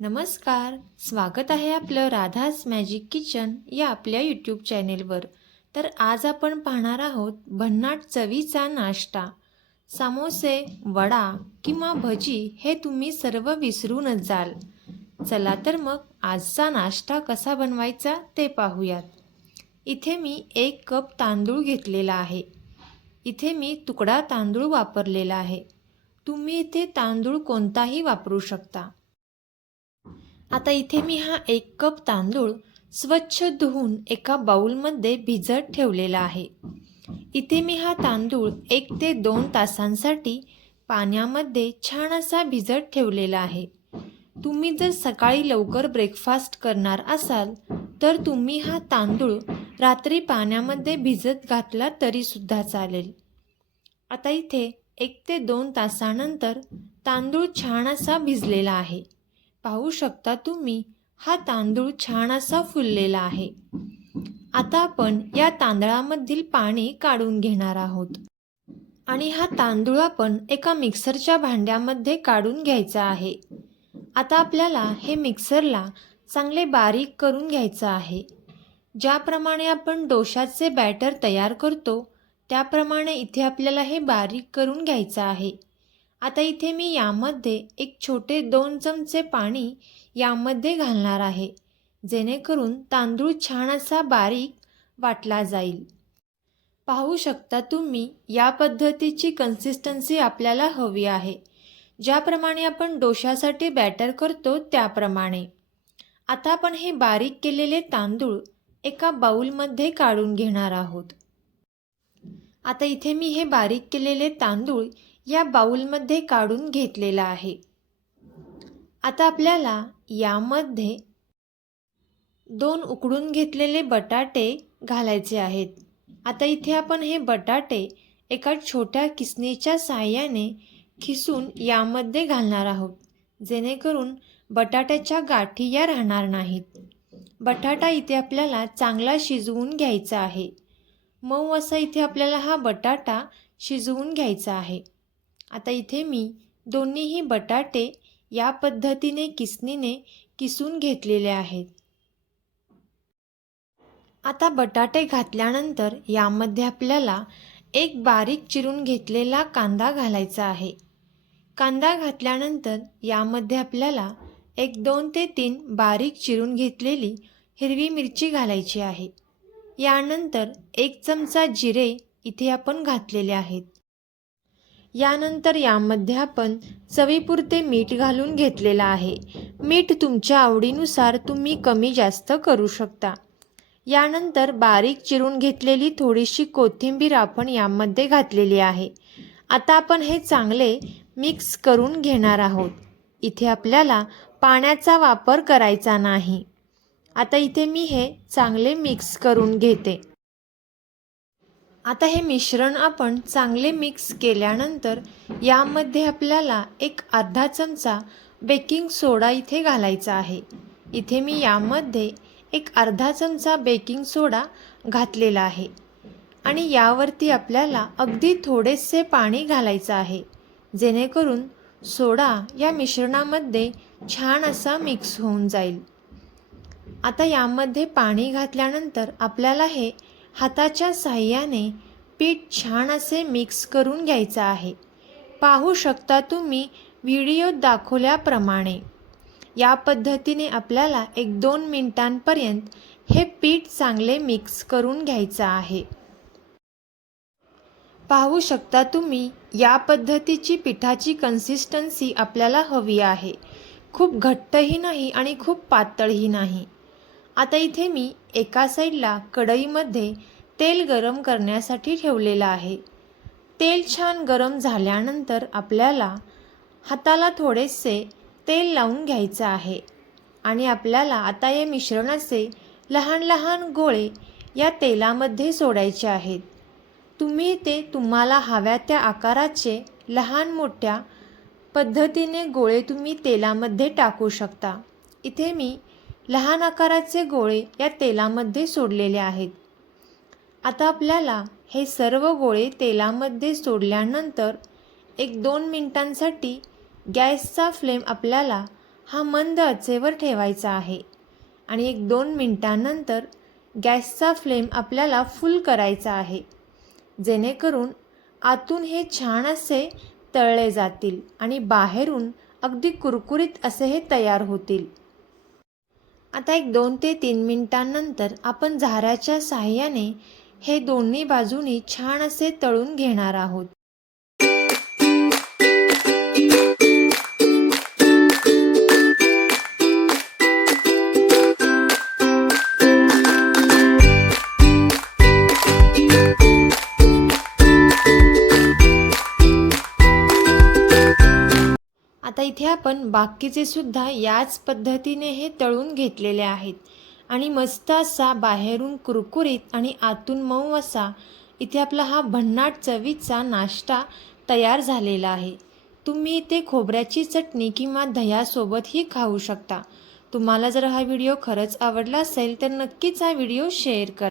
नमस्कार स्वागत आहे आपलं राधास मॅजिक किचन या आपल्या यूट्यूब चॅनेलवर तर आज आपण पाहणार आहोत भन्नाट चवीचा नाश्ता. समोसे वडा किंवा भजी हे तुम्ही सर्व विसरूनच जाल. चला तर मग आजचा नाश्ता कसा बनवायचा ते पाहूयात. इथे मी एक कप तांदूळ घेतलेला आहे. इथे मी तुकडा तांदूळ वापरलेला आहे. तुम्ही इथे तांदूळ कोणताही वापरू शकता. आता इथे मी हा एक कप तांदूळ स्वच्छ धुवून एका बाऊलमध्ये भिजत ठेवलेला आहे. इथे मी हा तांदूळ एक ते दोन तासांसाठी पाण्यामध्ये छान असा भिजत ठेवलेला आहे. तुम्ही जर सकाळी लवकर ब्रेकफास्ट करणार असाल तर तुम्ही हा तांदूळ रात्री पाण्यामध्ये भिजत घातला तरीसुद्धा चालेल. आता इथे एक ते दोन तासानंतर तांदूळ छान असा भिजलेला आहे. पाहू शकता तुम्ही हा तांदूळ छान असा फुललेला आहे. आता आपण या तांदळामधील पाणी काढून घेणार आहोत. आणि हा तांदूळ आपण एका मिक्सरच्या भांड्यामध्ये काढून घ्यायचा आहे. आता आपल्याला हे मिक्सरला चांगले बारीक करून घ्यायचं आहे. ज्याप्रमाणे आपण डोशाचे बॅटर तयार करतो त्याप्रमाणे इथे आपल्याला हे बारीक करून घ्यायचं आहे. आता इथे मी यामध्ये एक छोटे दोन चमचे पाणी यामध्ये घालणार आहे जेणेकरून तांदूळ छान असा बारीक वाटला जाईल. पाहू शकता तुम्ही या पद्धतीची कन्सिस्टन्सी आपल्याला हवी आहे. ज्याप्रमाणे आपण डोशासाठी बॅटर करतो त्याप्रमाणे. आता आपण हे बारीक केलेले तांदूळ एका बाऊलमध्ये काढून घेणार आहोत. आता इथे मी हे बारीक केलेले तांदूळ या बाऊलमध्ये काढून घेतलेला आहे. आता आपल्याला यामध्ये दोन उकडून घेतलेले बटाटे घालायचे आहेत. आता इथे आपण हे बटाटे एका छोट्या किसणीच्या साहाय्याने खिसून यामध्ये घालणार आहोत. जेणेकरून बटाट्याच्या गाठी या राहणार नाहीत. बटाटा इथे आपल्याला चांगला शिजवून घ्यायचा आहे. मऊ असा इथे आपल्याला हा बटाटा शिजवून घ्यायचा आहे. आता इथे मी दोन्हीही बटाटे या पद्धतीने किसणीने किसून घेतलेले आहेत. आता बटाटे घातल्यानंतर यामध्ये आपल्याला एक बारीक चिरून घेतलेला कांदा घालायचा आहे. कांदा घातल्यानंतर यामध्ये आपल्याला एक दोन ते तीन बारीक चिरून घेतलेली हिरवी मिरची घालायची आहे. यानंतर एक चमचा जिरे इथे आपण घातलेले आहेत. यानंतर यामध्ये आपण चवीपुरते मीठ घालून घेतलेलं आहे. मीठ तुमच्या आवडीनुसार तुम्ही कमी जास्त करू शकता. यानंतर बारीक चिरून घेतलेली थोडीशी कोथिंबीर आपण यामध्ये घातलेली आहे. आता आपण हे चांगले मिक्स करून घेणार आहोत. इथे आपल्याला पाण्याचा वापर करायचा नाही. आता इथे मी हे चांगले मिक्स करून घेते. आता हे मिश्रण आपण चांगले मिक्स केल्यानंतर यामध्ये आपल्याला एक अर्धा चमचा बेकिंग सोडा इथे घालायचा आहे. इथे मी यामध्ये एक अर्धा चमचा बेकिंग सोडा घातलेला आहे. आणि यावरती आपल्याला अगदी थोडेसे पाणी घालायचं आहे. जेणेकरून सोडा या मिश्रणामध्ये छान असा मिक्स होऊन जाईल. आता यामध्ये पाणी घातल्यानंतर आपल्याला हे हाताच्या साह्याने पीठ छान असे मिक्स करून घ्यायचं आहे. पाहू शकता तुम्ही व्हिडिओ दाखवल्याप्रमाणे. या पद्धतीने आपल्याला एक दोन मिनिटांपर्यंत हे पीठ चांगले मिक्स करून घ्यायचं आहे. पाहू शकता तुम्ही या पद्धतीची पिठाची कन्सिस्टन्सी आपल्याला हवी आहे. खूप घट्टही नाही आणि खूप पातळही नाही. आता इथे मी एका साईडला कढईमध्ये तेल गरम करण्यासाठी ठेवलेलं आहे. तेल छान गरम झाल्यानंतर आपल्याला हाताला थोडेसे तेल लावून घ्यायचं आहे आणि आपल्याला आता या मिश्रणाचे लहान लहान गोळे या तेलामध्ये सोडायचे आहेत. तुम्ही ते तुम्हाला हव्या त्या आकाराचे लहान मोठ्या पद्धतीने गोळे तुम्ही तेलामध्ये टाकू शकता. इथे मी लहान आकाराचे गोळे या तेलामध्ये सोडलेले आहेत. आता आपल्याला हे सर्व गोळे तेलामध्ये सोडल्यानंतर एक दोन मिनटांसाठी गॅसचा फ्लेम आपल्याला हा मंद आचेवर ठेवायचा आहे आणि एक दोन मिनटांनंतर गॅसचा फ्लेम आपल्याला फुल करायचा आहे जेणेकरून आतून हे छान असे तळले जातील आणि बाहेरून अगदी कुरकुरीत असे हे तयार होतील. आता एक दोन ते तीन मिनिटांनंतर आपण झाऱ्याच्या साहाय्याने हे दोन्ही बाजूनी छान असे तळून घेणार आहोत. आता इथे आपण बाकीचे सुद्धा याच पद्धतीने हे तळून घेतलेले आहेत. आणि मस्त असा बाहेरून कुरकुरीत आणि आतून मऊ असा इथे आपला हा भन्नाट चवीचा नाश्ता तयार झालेला आहे. तुम्ही इथे खोबऱ्याची चटणी किंवा दह्यासोबतही खाऊ शकता. तुम्हाला जर हा व्हिडिओ खरंच आवडला असेल तर नक्कीच हा व्हिडिओ शेअर करा.